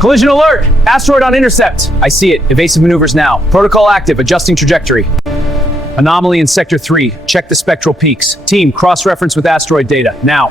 Collision alert! Asteroid on intercept. I see it. Evasive maneuvers now. Protocol active. Adjusting trajectory. Anomaly in Sector 3. Check the spectral peaks. Team, cross-reference with asteroid data. Now.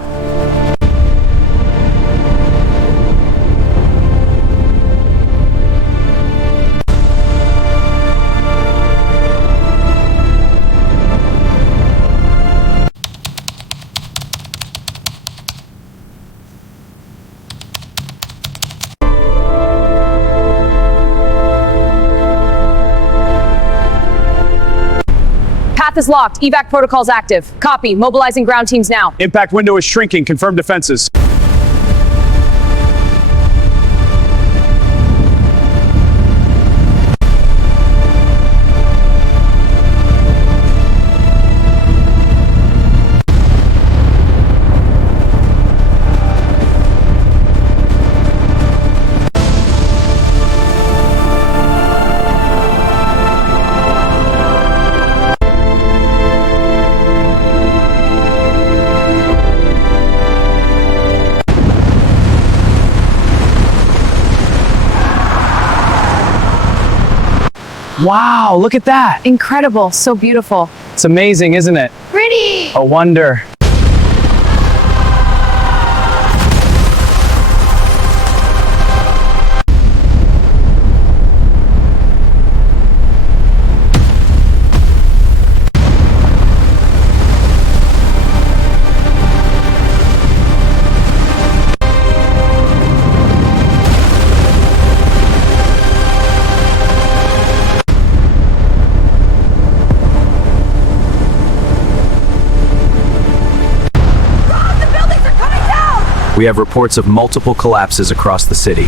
Path is locked. Evac protocols active. Copy. Mobilizing ground teams now. Impact window is shrinking. Confirm defenses. Wow, look at that. Incredible. So beautiful. It's amazing, isn't it? Pretty. A wonder. We have reports of multiple collapses across the city.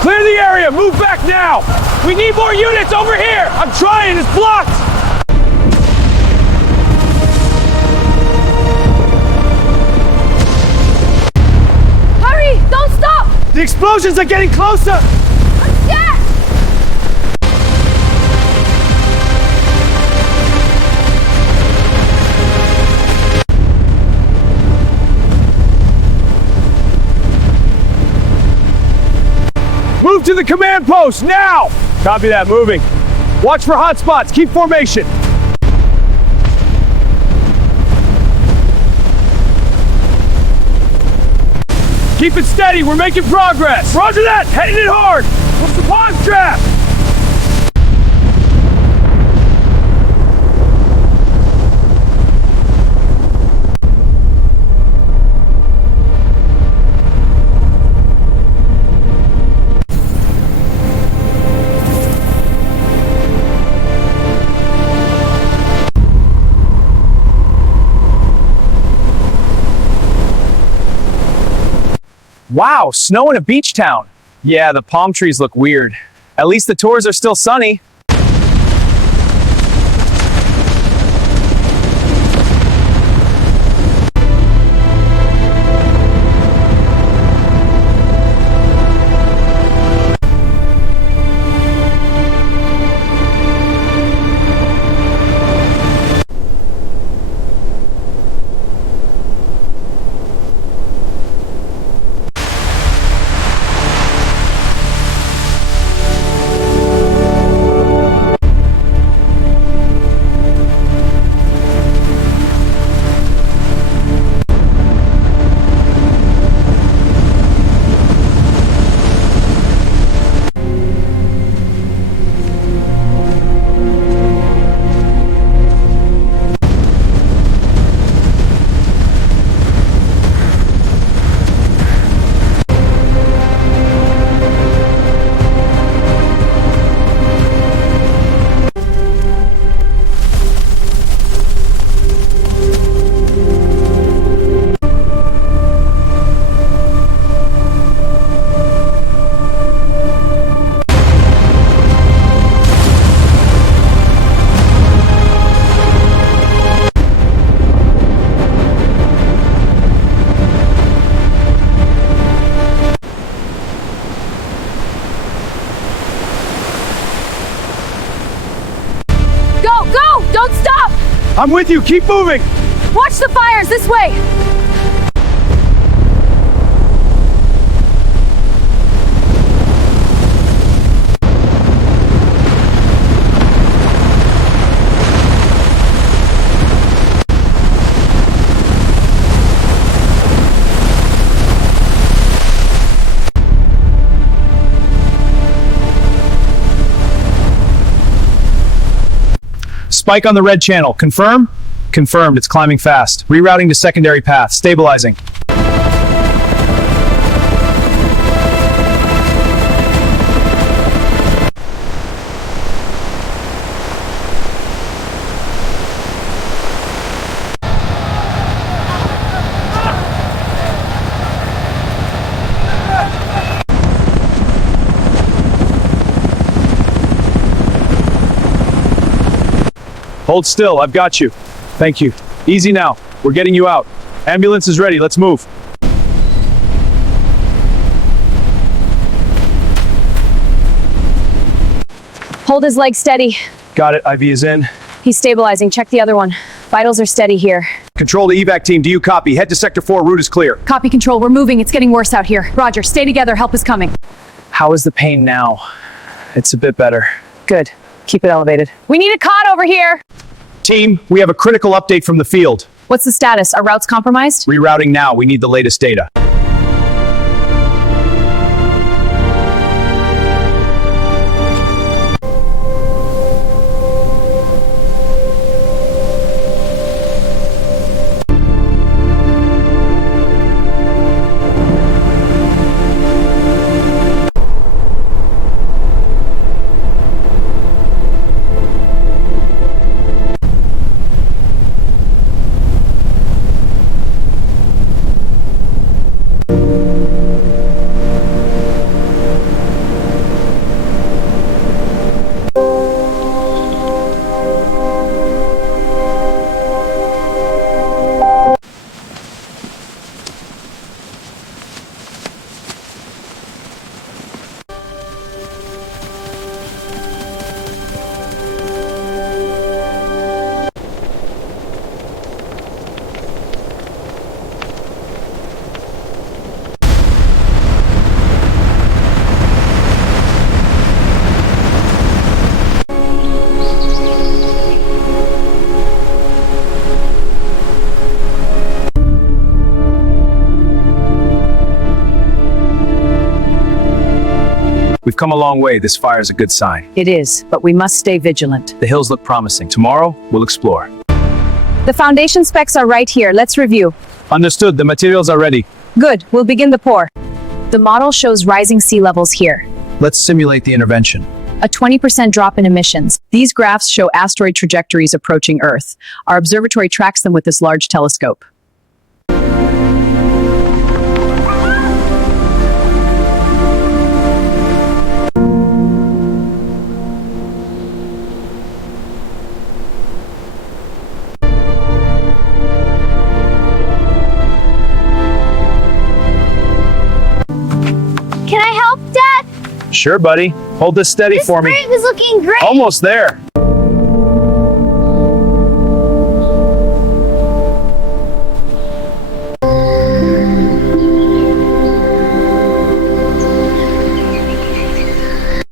Clear the area! Move back now! We need more units over here! I'm trying, it's blocked! Hurry! Don't stop! The explosions are getting closer! I'm scared! Move to the command post, now! Copy that, moving. Watch for hotspots, keep formation. Keep it steady, we're making progress. Roger that, heading it hard. What's the pause trap? Wow, snow in a beach town. Yeah, the palm trees look weird. At least the tours are still sunny. I'm with you, keep moving! Watch the fires, this way! Spike on the red channel. Confirm? Confirmed. It's climbing fast. Rerouting to secondary path. Stabilizing. Hold still, I've got you. Thank you. Easy now. We're getting you out. Ambulance is ready, let's move. Hold his leg steady. Got it, IV is in. He's stabilizing, check the other one. Vitals are steady here. Control to evac team, do you copy? Head to sector 4, route is clear. Copy control, we're moving, it's getting worse out here. Roger, stay together, help is coming. How is the pain now? It's a bit better. Good, keep it elevated. We need a cot over here! Team, we have a critical update from the field. What's the status? Are routes compromised? Rerouting now, we need the latest data. We've come a long way. This fire is a good sign. It is, but we must stay vigilant. The hills look promising. Tomorrow, we'll explore. The foundation specs are right here, let's review. Understood. The materials are ready. Good, we'll begin the pour. The model shows rising sea levels here. Let's simulate the intervention. A 20% drop in emissions. These graphs show asteroid trajectories approaching Earth. Our observatory tracks them with this large telescope. Can I help, Dad? Sure, buddy. Hold this steady This for me. spring is looking great. Almost there.